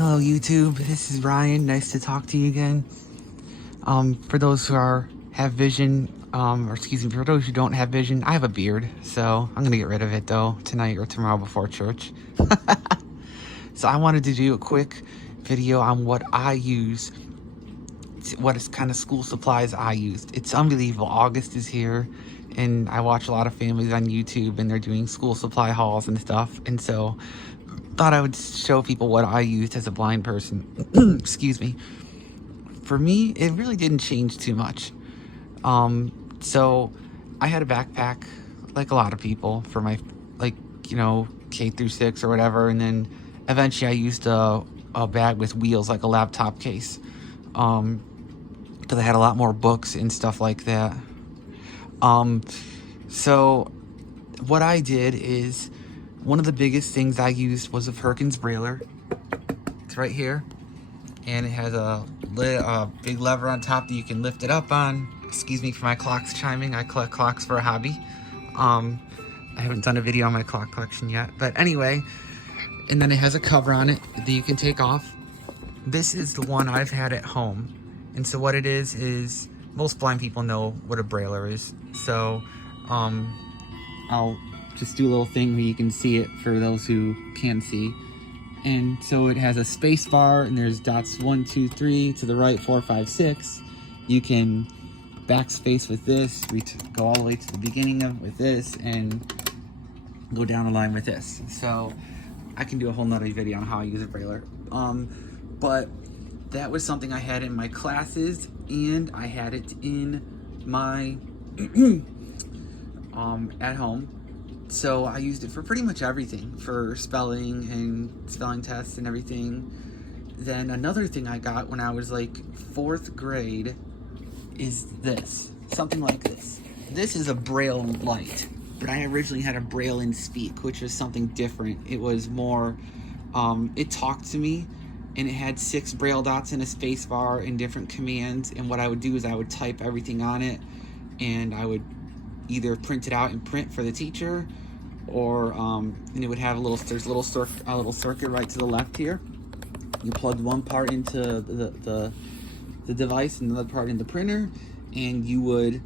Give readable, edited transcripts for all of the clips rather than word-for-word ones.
Hello YouTube, this is Ryan. Nice to talk to you again. For those who have vision, or excuse me, for those who don't have vision, I have a beard, so I'm gonna get rid of it though tonight or tomorrow before church. So I wanted to do a quick video on what I use, what is kind of school supplies I used. It's unbelievable. August is here, and I watch a lot of families on YouTube, and they're doing school supply hauls and stuff, and so thought I would show people what I used as a blind person. Excuse me. For me, it really didn't change too much. So I had a backpack, like a lot of people, for my, K through 6 or whatever, and then eventually I used a bag with wheels, like a laptop case, because I had a lot more books and stuff like that. So what I did is, one of the biggest things I used was a Perkins Brailler. It's right here, and it has a big lever on top that you can lift it up on. Excuse me for my clocks chiming. I collect clocks for a hobby. I haven't done a video on my clock collection yet, but anyway. And then it has a cover on it that you can take off. This is the one I've had at home, and so what it is most blind people know what a Brailler is. So I'll just do a little thing where you can see it for those who can see. And so it has a space bar, and there's dots 1, 2, 3 to the right, 4, 5, 6. You can backspace with this, go all the way to the beginning of with this, and go down the line with this. So I can do a whole nother video on how I use a Brailler. But that was something I had in my classes, and I had it in my at home. So I used it for pretty much everything, for spelling and spelling tests and everything. Then another thing I got when I was like 4th grade is this, something like this. This is a Braille Lite, but I originally had a Braille and Speak, which was something different. It was more, it talked to me, and it had 6 Braille dots and a space bar and different commands. And what I would do is I would type everything on it, and I would either print it out and print for the teacher, or and it would have there's a little circuit right to the left here. You plug one part into the device and another part in the printer, and you would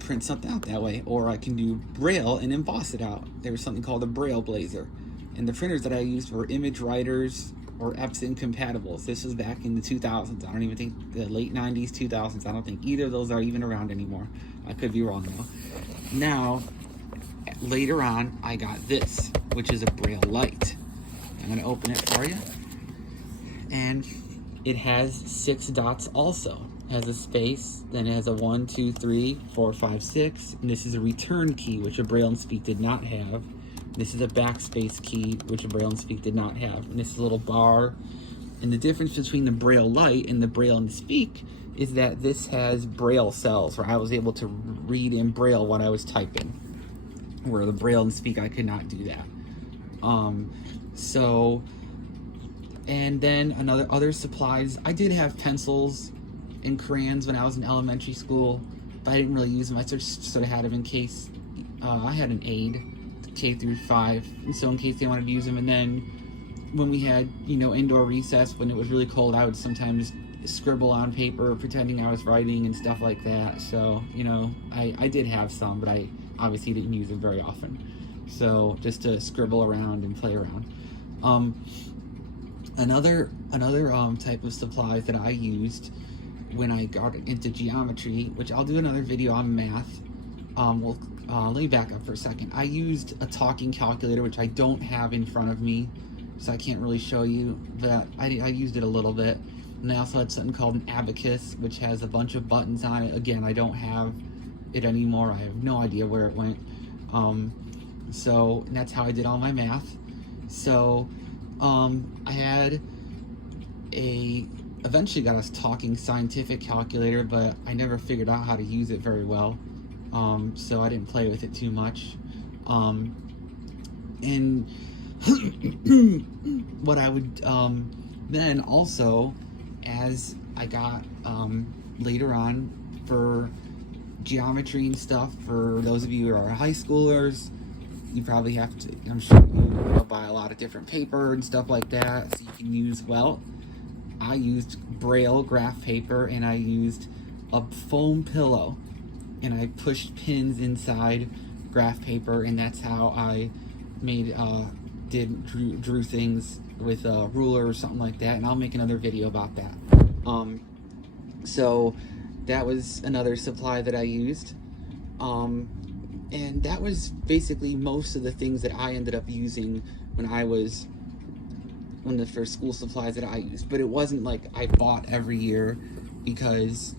print something out that way. Or I can do Braille and emboss it out. There was something called a Braille Blazer, and the printers that I used were Image Writers or Epson compatibles. This was back in the 2000s. I don't even think the late 90s, 2000s. I don't think either of those are even around anymore. I could be wrong though. Now, later on, I got this, which is a Braille Lite. I'm gonna open it for you. And it has 6 dots also. It has a space, then it has a 1, 2, 3, 4, 5, 6. And this is a return key, which a Braille and Speak did not have. This is a backspace key, which a Braille and Speak did not have. And this is a little bar. And the difference between the Braille Lite and the Braille and Speak is that this has Braille cells, where I was able to read in Braille what I was typing, where the Braille and Speak I could not do that. And then other supplies. I did have pencils and crayons when I was in elementary school, but I didn't really use them. I just sort of had them in case I had an aide, K through 5, and so in case they wanted to use them. And then when we had, indoor recess, when it was really cold, I would sometimes scribble on paper pretending I was writing and stuff like that. So, I did have some, but I obviously didn't use them very often. So just to scribble around and play around. Another type of supplies that I used when I got into geometry, which I'll do another video on math. Let me back up for a second. I used a talking calculator, which I don't have in front of me, so I can't really show you, but I used it a little bit. And I also had something called an abacus, which has a bunch of buttons on it. Again, I don't have it anymore. I have no idea where it went. And that's how I did all my math. So I had eventually got a talking scientific calculator, but I never figured out how to use it very well. So I didn't play with it too much. And what I would then also, as I got later on for geometry and stuff, for those of you who are high schoolers, you probably have to, I'm sure you buy a lot of different paper and stuff like that so you can use, well, I used Braille graph paper and I used a foam pillow and I pushed pins inside graph paper, and that's how I made drew things with a ruler or something like that, and I'll make another video about that. So that was another supply that I used, and that was basically most of the things that I ended up using when the first school supplies that I used. But it wasn't like I bought every year, because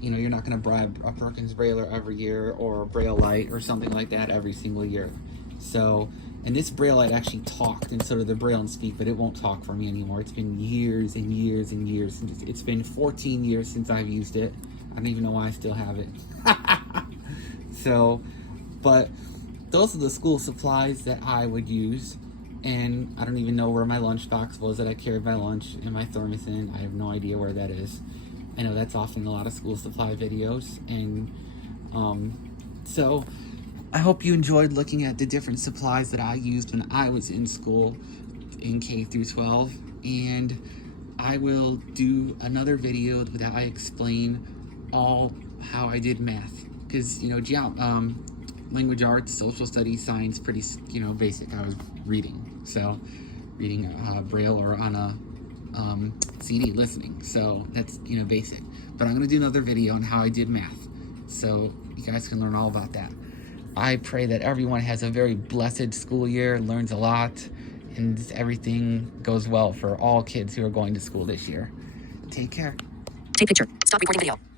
you know, you're not going to buy a Perkins Brailler every year or a Braille Light or something like that every single year. So, and this Braille Light actually talked, and so did the Braille and Speak, but it won't talk for me anymore. It's been years and years and years. It's been 14 years since I've used it. I don't even know why I still have it. So, but those are the school supplies that I would use. And I don't even know where my lunchbox was that I carried my lunch and my thermos in. I have no idea where that is. I know that's often a lot of school supply videos, and so I hope you enjoyed looking at the different supplies that I used when I was in school in K through 12, and I will do another video that I explain all how I did math, because you know, language arts, social studies, science, pretty, you know, basic. I was reading Braille or on a CD listening, so that's, you know, basic. But I'm going to do another video on how I did math, so you guys can learn all about that. I pray that everyone has a very blessed school year, learns a lot, and everything goes well for all kids who are going to school this year. Take care. Take picture. Stop recording video.